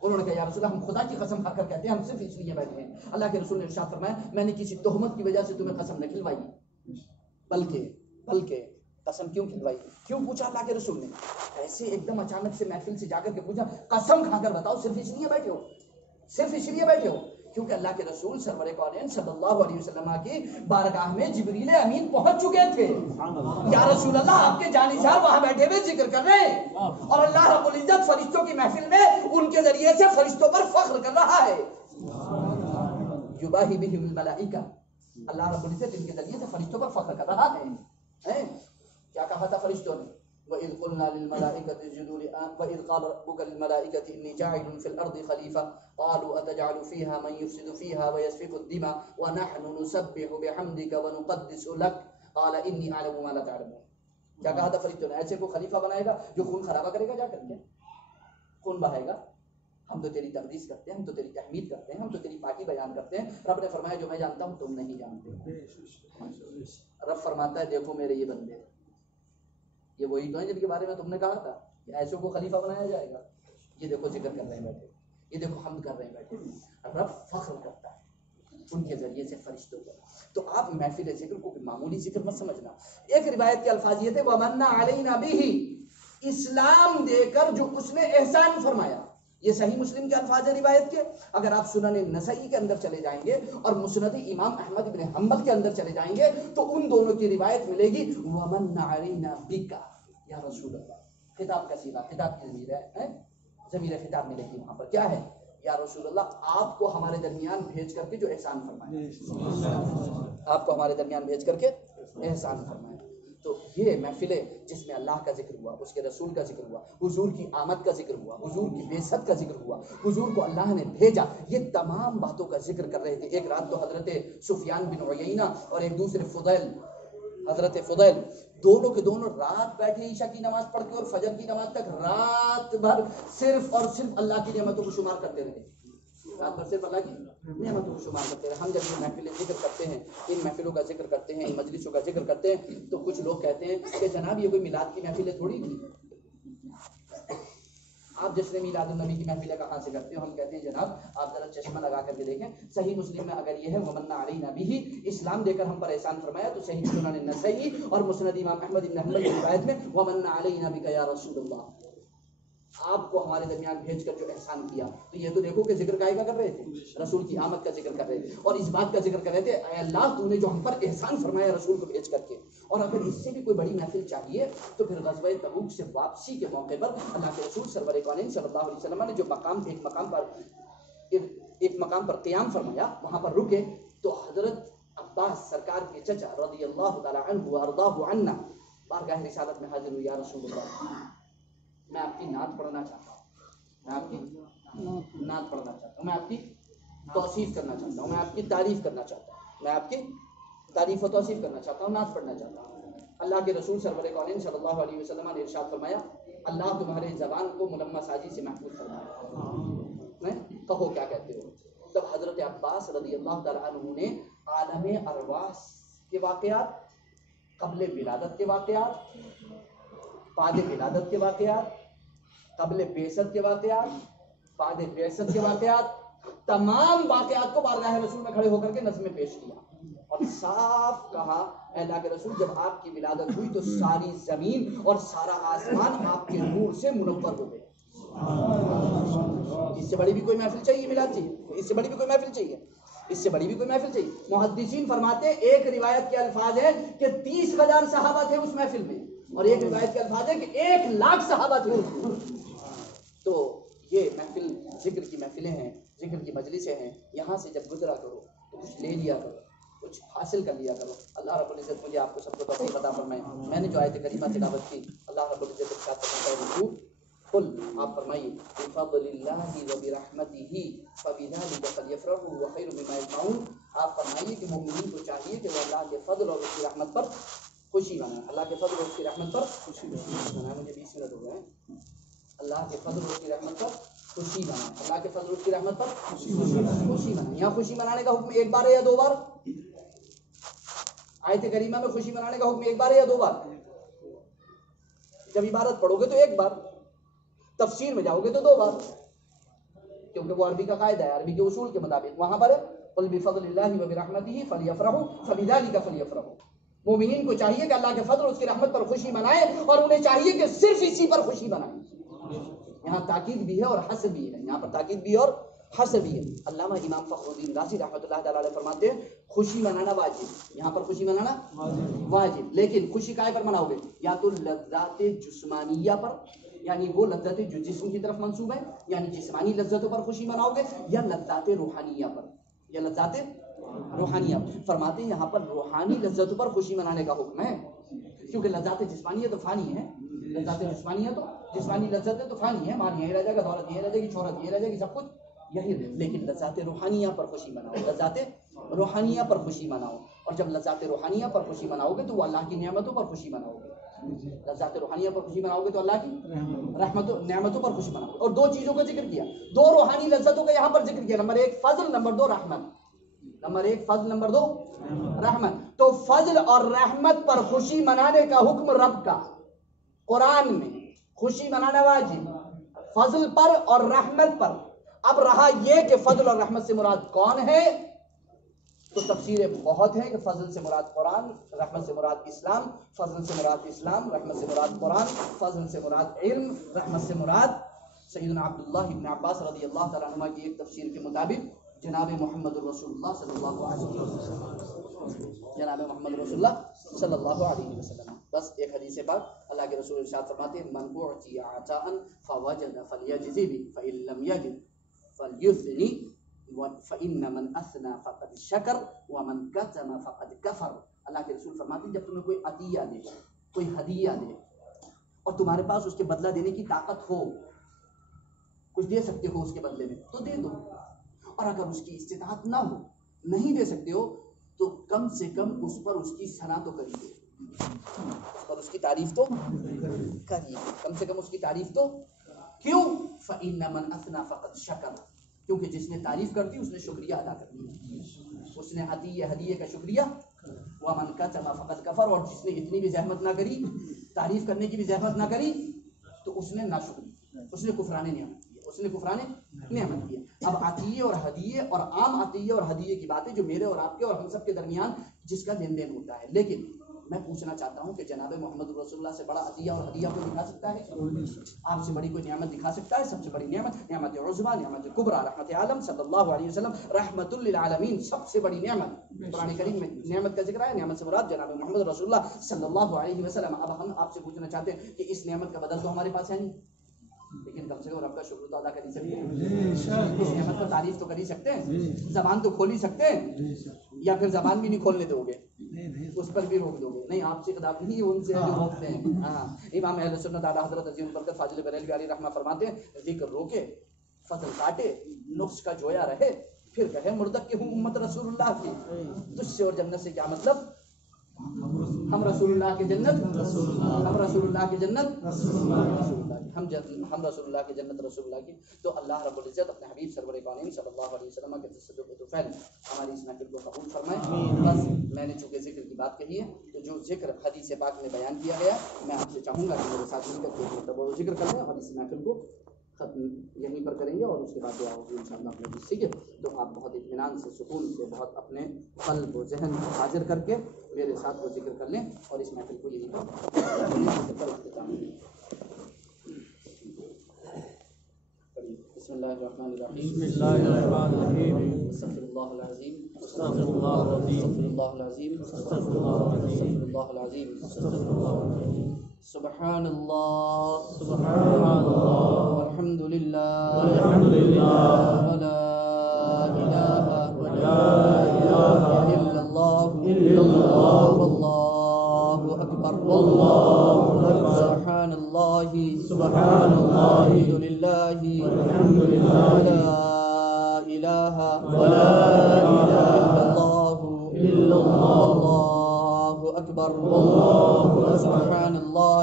انہوں نے کہا یا رسول اللہ ہم خدا کی قسم کھا کر کہتے ہیں ہم صرف اس لیے بیٹھے ہیں. اللہ کے رسول نے ارشاد فرمایا میں نے کسی تہمت کی وجہ سے تمہیں قسم نہ کھلوائی, بلکہ قسم کیوں کھلوائی, کیوں پوچھا اللہ کے رسول نے؟ ایسے ایک دم اچانک سے محفل سے جا کر کے پوچھا قسم کھا کر بتاؤ صرف اس لیے بیٹھے ہو, صرف اس لیے بیٹھے ہو؟ کیونکہ اللہ کے رسول سرور کونین صلی اللہ علیہ وسلم کی بارگاہ میں جبریل امین پہنچ چکے تھے. یا رسول اللہ آپ کے جانشار وہاں بیٹھے ہوئے ذکر کر رہے ہیں اور اللہ رب العزت فرشتوں کی محفل میں ان کے ذریعے سے فرشتوں پر فخر کر رہا ہے. یباہی بہم الملائکہ, اللہ رب العزت ان کے ذریعے سے فرشتوں پر فخر کر رہا ہے. کیا کہا تھا فرشتوں نے؟ وَإِذْ قُلْنَا لِلْمَلَائِكَةِ اسْجُدُوا وَإِذْ قَالَ رَبُّكَ لِلْمَلَائِكَةِ إِنِّي جَاعِلٌ فِي الْأَرْضِ خَلِيفَةً قَالُوا أَتَجْعَلُ فِيهَا مَن يُفْسِدُ فِيهَا وَيَسْفِكُ الدِّمَاءَ وَنَحْنُ نُسَبِّحُ بِحَمْدِكَ وَنُقَدِّسُ لَكَ قَالَ إِنِّي أَعْلَمُ مَا لَا تَعْلَمُونَ. کیا کہا تھا فرشتوں نے؟ ایسے کو خلیفہ بنائے گا جو خون خرابہ کرے گا, جا کر کے خون بہائے گا. ہم تو تیری تقدیس کرتے ہیں, ہم تو تیری تحمید کرتے ہیں, ہم تو تیری پاکی بیان کرتے ہیں. رب نے فرمایا جو میں جانتا ہوں تم نہیں جانتے. رب فرماتا ہے دیکھو میرے یہ بندے, یہ وہی تو ہیں جن کے بارے میں تم نے کہا تھا کہ ایسوں کو خلیفہ بنایا جائے گا. یہ دیکھو ذکر کر رہے ہیں بیٹھے, یہ دیکھو حمد کر رہے ہیں بیٹھے. رب فخر کرتا ہے ان کے ذریعے سے فرشتوں پر. تو آپ محفل ذکر کو معمولی ذکر مت سمجھنا. ایک روایت کے الفاظ یہ تھے وَمَنَّ عَلَيْنَا بِهِ, اسلام دے کر جو اس نے احسان فرمایا, یہ صحیح مسلم کے الفاظ ہیں روایت کے. اگر آپ سنن نسائی کے اندر چلے جائیں گے اور مسند امام احمد بن حنبل کے اندر چلے جائیں گے تو ان دونوں کی روایت ملے گی ومن علینا بک یا رسول اللہ. خطاب کا صیغہ، خطاب کی ضمیر ہے، ضمیر خطاب ملے گی وہاں پر. کیا ہے؟ یا رسول اللہ آپ کو ہمارے درمیان بھیج کر کے جو احسان فرمائے، آپ کو ہمارے درمیان بھیج کر کے احسان فرمائے. تو یہ محفلیں جس میں اللہ کا ذکر ہوا، اس کے رسول کا ذکر ہوا، حضور کی آمد کا ذکر ہوا، حضور کی بعثت کا ذکر ہوا، حضور کو اللہ نے بھیجا، یہ تمام باتوں کا ذکر کر رہے تھے. ایک رات تو حضرت سفیان بن عیینہ اور ایک دوسرے فضیل، حضرت فضیل، دونوں کے دونوں رات بیٹھے عشاء کی نماز پڑھ کے اور فجر کی نماز تک رات بھر صرف اور صرف اللہ کی نعمتوں کو شمار کرتے رہے. رات بھر صرف اللہ کی نعمتوں کو شمار کرتے رہے. ہم جب یہ محفلیں ذکر کرتے ہیں، ان محفلوں کا ذکر کرتے ہیں، ان مجلسوں کا ذکر کرتے ہیں، تو کچھ لوگ کہتے ہیں کہ جناب یہ کوئی میلاد کی محفلیں تھوڑی تھی، آپ جشن میلاد النبی کی محفلیں کہاں سے کرتے ہو؟ ہم کہتے ہیں جناب آپ ذرا چشمہ لگا کر کے دیکھیں، صحیح مسلم میں اگر یہ ہے ومن علینا بہ، اسلام دے کر ہم پر احسان فرمایا، تو صحیح سنن نسائی اور مسند امام احمد بن حنبل کی روایت میں ومن علینا بک یا رسول اللہ، آپ کو ہمارے درمیان بھیج کر جو احسان کیا. تو یہ تو دیکھو کہ ذکر کائے کا کر رہے تھے، رسول کی آمد کا ذکر کر رہے تھے اور اس بات کا ذکر کر رہے تھے اے اللہ تو نے جو ہم پر احسان فرمایا رسول کو بھیج کر کے. اور اگر اس سے بھی کوئی بڑی محفل چاہیے تو پھر غزوہ تبوک سے واپسی کے موقع پر اللہ کے رسول سرور کونین صلی اللہ علیہ وسلم نے جو ایک مقام پر قیام فرمایا، وہاں پر رکے، تو حضرت عباس سرکار کے چچا رضی اللہ تعالی عنہ وارضاہ عنا بارگاہ رسالت میں حاضر ہوئے. یا رسول اللہ میں آپ کی نعت پڑھنا چاہتا ہوں، میں آپ کی نعت پڑھنا چاہتا ہوں، میں آپ کی توصیف کرنا چاہتا ہوں، میں آپ کی تعریف کرنا چاہتا ہوں، میں آپ کی تعریف و توصیف کرنا چاہتا ہوں، نعت پڑھنا چاہتا ہوں. اللہ کے رسول سرور کونین صلی اللہ علیہ وسلم نے ارشاد فرمایا اللہ تمہارے زبان کو ملمہ سازی سے محفوظ فرمائے. کہو کیا کہتے ہو؟ تب حضرت عباس رضی اللہ تعالیٰ عنہ نے عالم ارواح کے واقعات، قبل ولادت کے واقعات، بعد ولادت کے واقعات، قبل بعثت کے واقعات، بعد بعثت کے واقعات، تمام واقعات کو بارگاہ رسول میں کھڑے ہو کر کے نظم میں پیش کیا اور صاف کہا اے اللہ کے رسول جب آپ کی ولادت ہوئی تو ساری زمین اور سارا آسمان آپ کے نور سے منور ہو گئے. اس سے بڑی بھی کوئی محفل چاہیے میلاد چاہیے؟ اس سے بڑی بھی کوئی محفل چاہیے؟ اس سے بڑی بھی کوئی محفل چاہیے؟ محدثین فرماتے ہیں ایک روایت کے الفاظ ہیں کہ 30,000 صحابہ تھے اس محفل میں، اور ایک روایت کے الفاظ ہے کہ 1,00,000 صحابہ تھے. تو یہ محفل ذکر کی محفلیں ہیں، ذکر کی مجلسیں ہیں. یہاں سے جب گزرا کرو تو کچھ لے لیا کرو، کچھ حاصل کر لیا کرو. اللہ رب العزت مجھے آپ کو سب کو توفیق عطا فرمائے. میں نے جو آیت کریمہ تلاوت کی، اللہ رب العزت کے ساتھ فرماتا ہے قل آپ فرمائیے بفضل اللہ وبرحمتہ فبذلک فلیفرحوا وخیر مما یجمعون. آپ فرمائیے کہ مومنین کو چاہیے کہ وہ اللہ کے فضل اور اس کی رحمت پر خوشی منائیں. اللہ کے فضل اور اس کی رحمت پر خوشی منائیں. مجھے 20 منٹ ہو گئے ہیں. اللہ کے فضل اور اس کی رحمت پر خوشی منائیں. اللہ کے فضل اور اس کی رحمت پر خوشی منائیں. یہاں خوشی منانے کا حکم ایک بار ہے یا دو بار؟ آیت کریمہ میں خوشی منانے کا حکم ایک بار ہے یا دو بار؟ جب عبارت پڑھو گے تو ایک بار، تفسیر میں جاؤ گے تو دو بار، کیونکہ وہ عربی کا قاعدہ ہے، عربی کے اصول کے مطابق. وہاں پر قل بفضل اللہ وبرحمتہ فلیفرحوا فبذلک فلیفرحوا. مومنین کو چاہیے کہ اللہ کے فضل اور اس کی رحمت پر خوشی منائیں، اور انہیں چاہیے کہ صرف اسی پر خوشی منائیں. یہاں تاکید بھی ہے اور حثر بھی ہے، یہاں پر تاکید بھی اور حثر بھی ہے. علامہ امام فخر الدین رازی رحمۃ اللہ تعالی علیہ فرماتے ہیں خوشی منانا واجب. یہاں پر خوشی منانا واجب، لیکن خوشی کائے پر مناؤ گے؟ یا تو لذات جسمانیہ پر، یعنی وہ لذتیں جو جسم کی طرف منسوب ہیں، یعنی جسمانی لذتوں پر خوشی مناؤ گے، یا لذات روحانیہ پر، یا لذات روحانیہ. فرماتے ہیں یہاں پر روحانی لذتوں پر خوشی منانے کا حکم ہے، کیونکہ لذات جسمانیہ تو فانی ہے. لذات جسمانیہ تو جسمانی لذتیں تو فانی ہے، مال یہیں رہ جائے گا، دولت یہیں رہ جائے گی، شہرت یہیں رہ جائے گی، سب کچھ یہی. لیکن لذات روحانیہ پر خوشی مناؤ، لذات روحانیہ پر خوشی مناؤ. اور جب لذات روحانیہ پر خوشی مناؤ گے تو وہ اللہ کی نعمتوں پر خوشی مناؤ گے. لذات روحانیہ پر خوشی مناؤ گے تو اللہ کی نعمتوں پر خوشی مناؤ گے. اور دو چیزوں کا ذکر کیا، دو روحانی لذتوں کا یہاں پر ذکر کیا. نمبر 1 فضل، نمبر 2 رحمت. نمبر 1 فضل، نمبر 2 رحمت. تو فضل اور رحمت پر خوشی منانے کا حکم رب کا قرآن میں، خوشی منانا واجب فضل پر اور رحمت پر. اب رہا یہ کہ فضل اور رحمت سے مراد کون ہے، تو تفسیریں بہت ہیں کہ فضل سے مراد قرآن، رحمت سے مراد اسلام، فضل سے مراد اسلام، رحمت سے مراد قرآن، فضل سے مراد علم، رحمت سے مراد سیدنا عبداللہ ابن عباس رضی اللہ تعالیٰ عنہ کی ایک تفسیر کے مطابق جناب محمد رسول اللہ صلی اللہ علیہ وسلم، جناب محمد رسول اللہ صلی اللہ علیہ وسلم. بس ایک حدیث پاک اللہ کے رسول ارشاد فرماتے ہیں من اعطی عطاء فوجد فلیجزی به فإن لم یجد فلیثنی فإن من اثنى فقد شکر ومن کتم فقد کفر. اللہ کے رسول فرماتے ہیں جب تمہیں کوئی عطیہ دے، کوئی ہدیہ دے اور تمہارے پاس اس کے بدلہ دینے کی طاقت ہو، کچھ دے سکتے ہو اس کے بدلے میں تو دے دو، اور اگر اس کی استطاعت نہ ہو، نہیں دے سکتے ہو، تو کم سے کم اس پر اس کی ثنا تو کریے، اس پر اس کی تعریف تو کریے، کم سے کم اس کی تعریف تو. کیوں؟ فإن من أثنى فقد شکر، کیونکہ جس نے تعریف کر دی اس نے شکریہ ادا کر دیا، اس نے عطیہ ہدیے کا شکریہ. ومن کتم فقد کفر، اور جس نے اتنی بھی زحمت نہ کری، تعریف کرنے کی بھی زحمت نہ کری، تو اس نے ناشکری، اس نے کفران نعمت کیا، اس نے کفران نعمت کیا. اب عطیے اور ہدیے اور عام عطیے اور ہدیے کی باتیں جو میرے اور آپ کے اور ہم سب کے درمیان جس کا لین دین ہوتا ہے، لیکن میں پوچھنا چاہتا ہوں کہ جناب محمد رسول اللہ سے بڑا عطیہ اور ہدیہ کو دکھا سکتا ہے؟ آپ سے بڑی کوئی نعمت دکھا سکتا ہے؟ سب سے بڑی نعمت نعمت عظمیٰ، نعمت کبریٰ، رحمت عالم صلی اللہ علیہ وسلم، رحمت للعالمین، سب سے بڑی نعمت. قرآن کریم میں نعمت کا ذکر ہے، نعمت سے مراد جناب محمد رسول اللہ صلی اللہ علیہ وسلم. اب ہم آپ سے پوچھنا چاہتے ہیں کہ اس نعمت کا بدل تو ہمارے پاس ہے نہیں، لیکن کم سے کم رب کا شکر تو ادا کر ہی سکتے ہیں، اس نعمت پر تعریف تو کر ہی سکتے ہیں، زبان تو کھول ہی سکتے ہیں، یا پھر زبان بھی نہیں کھولنے دو گے، اس پر بھی روک دو گے؟ نہیں، آپ سے خطاب نہیں، ان سے جو روکتے ہیں. ہاں، امام اہل سنت اعلیٰ حضرت عظیم البرکت فاضل بریلوی علیہ رحمہ فرماتے ہیں ذکر روکے، فضل کاٹے، نقص کا جویا رہے، پھر کہے مردک کی ہوں امت رسول اللہ کی. تجھ سے اور جنت سے کیا مطلب؟ ہم رسول اللہ کی جنت، ہم رسول اللہ کی جنت، رسول اللہ کی، ہم رسول اللہ کی جنت، رسول اللہ کی. تو اللہ رب العزت اپنے حبیب سرور کونین صلی اللہ علیہ وسلم کے تصدق و طفیل ہماری اس محفل کو قبول فرمائے. بس میں نے چونکہ ذکر کی بات کہی ہے، تو جو ذکر حدیث پاک میں بیان کیا گیا، میں آپ سے چاہوں گا کہ میرے ساتھ مل کر کے وہ ذکر کر لیں اور اس محفل کو ختم یہیں پر کریں گے، اور اس کے بعد دعا ہوگی انشاءاللہ اپنے حدیث سے. تو آپ بہت اطمینان سے، سکون سے، بہت اپنے قلب و ذہن کو حاضر کر کے میرے ساتھ وہ ذکر کر لیں اور اس محفل کو یہیں پر اختتام کریں. بسم اللہ الرحمن الرحیم. بسم اللہ الرحمن الرحیم. استغفر اللہ العظیم، استغفر اللہ العظیم، استغفر اللہ العظیم، استغفر اللہ العظیم، استغفر اللہ العظیم، استغفر اللہ العظیم. سبحان اللہ، سبحان اللہ، والحمد للہ، والحمد للہ، ولا الہ ولا الہ الا اللہ، الا اللہ، واللہ اکبر، واللہ اکبر. سبحان اللہ، سبحان اللہ، الحمد للہ، والحمد للہ، ولا الہ ولا الہ الا اللہ، الا اللہ، واللہ اکبر، واللہ اکبر. سبحان اللہ،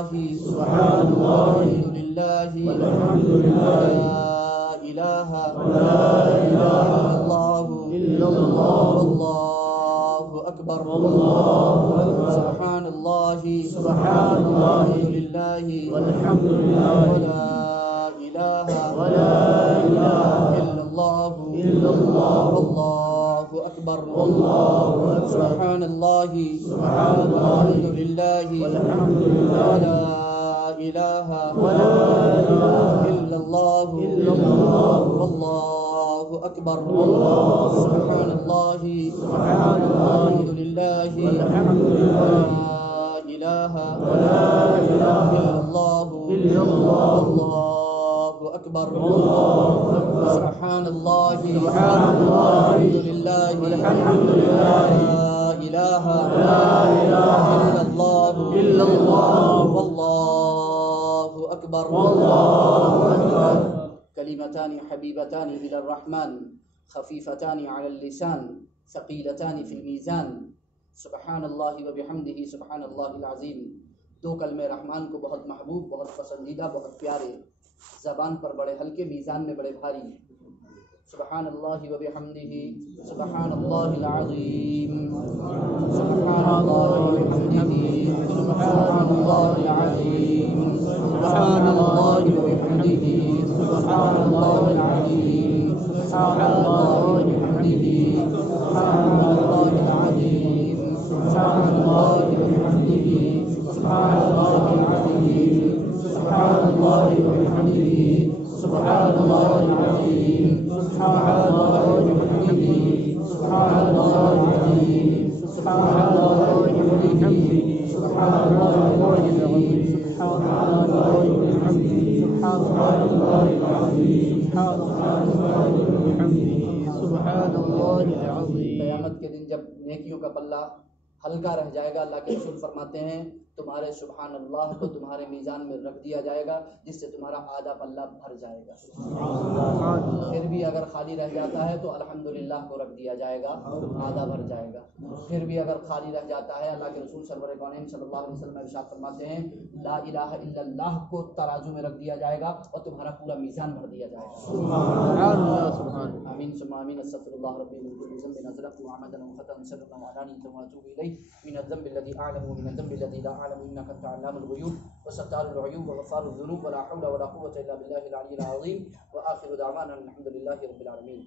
سبحان اللہ، الحمد للہ، والحمد للہ، ولا الہ ولا الہ اللہ، الا اللہ، واللہ اکبر، واللہ اکبر. سبحان اللہ، سبحان اللہ، الحمد للہ، والحمد للہ، ولا الہ ولا الہ الا اللہ، الا اللہ، واللہ اکبر، واللہ اکبر. سبحان اللہ، سبحان اللہ، الحمد للہ، والحمد للہ، ولا الہ ولا الہ الا اللہ، الا اللہ، واللہ اکبر، واللہ سبحان اللہ، سبحان اللہ، الحمد للہ، والحمد للہ، ولا الہ ولا الہ الا اللہ، الا اللہ، واللہ اکبر، واللہ اکبر. سبحان اللہ، سبحان اللہ، الحمد للہ، والحمد للہ، لا الہ لا الہ الا اللہ، الا اللہ، واللہ اکبر، واللہ اکبر. کلمتان حبیبتان الی الرحمن، خفیفتان علی اللسان، ثقیلتان فی المیزان، سبحان اللہ وبحمدہ سبحان اللہ العظیم. دو کلمے رحمان کو بہت محبوب، بہت پسندیدہ، بہت پیارے، زبان پر بڑے ہلکے، میزان میں بڑے بھاری. سبحان اللہ وبحمدہ سبحان اللہ العظیم، سبحان اللہ وبحمدہ سبحان اللہ العظیم، سبحان اللہ وبحمدہ سبحان اللہ العظیم، سبحان اللہ وبحمدہ سبحان اللہ العظیم، سبحان اللہ وبحمدہ سبحان اللہ العظیم، سبحان اللہ وبحمدہ سبحان العظيم سبحان الله وبحمده سبحان الله العظيم سبحان الله وبحمده سبحان الله العظيم سبحان الله وبحمده سبحان الله العظيم سبحان الله وبحمده سبحان الله العظيم. قیامت کے دن جب نیکیوں کا پلہ ہلکا رہ جائے گا، اللہ کے رسول فرماتے ہیں تمہارے سبحان اللہ کو تمہارے میزان میں رکھ دیا جائے گا، جس سے تمہارا آدھا پلہ بھر جائے گا. پھر بھی اگر خالی رہ جاتا ہے تو الحمدللہ کو رکھ دیا جائے گا، آدھا بھر جائے گا. پھر بھی اگر خالی رہ جاتا ہے، اللہ کے رسول سرور کونین صلی اللہ علیہ وسلم ارشاد فرماتے ہیں لا الہ الا اللہ کو ترازو میں رکھ دیا جائے گا اور تمہارا پورا میزان بھر دیا جائے گا. سبحان اللہ سبحان اللہ. آمین ثم آمین. استغفر الله ربي من كل ذنب أذنبته عمدا أو خطأ سرا وعلانية وأتوب إليه من الذنب الذي أعلم ومن الذنب الذي لا أعلم إنك أنت علام الغيوب وستار العيوب وغفار الذنوب ولا حول ولا قوة إلا بالله العلي العظيم. وآخر دعوانا الحمد لله رب العالمين.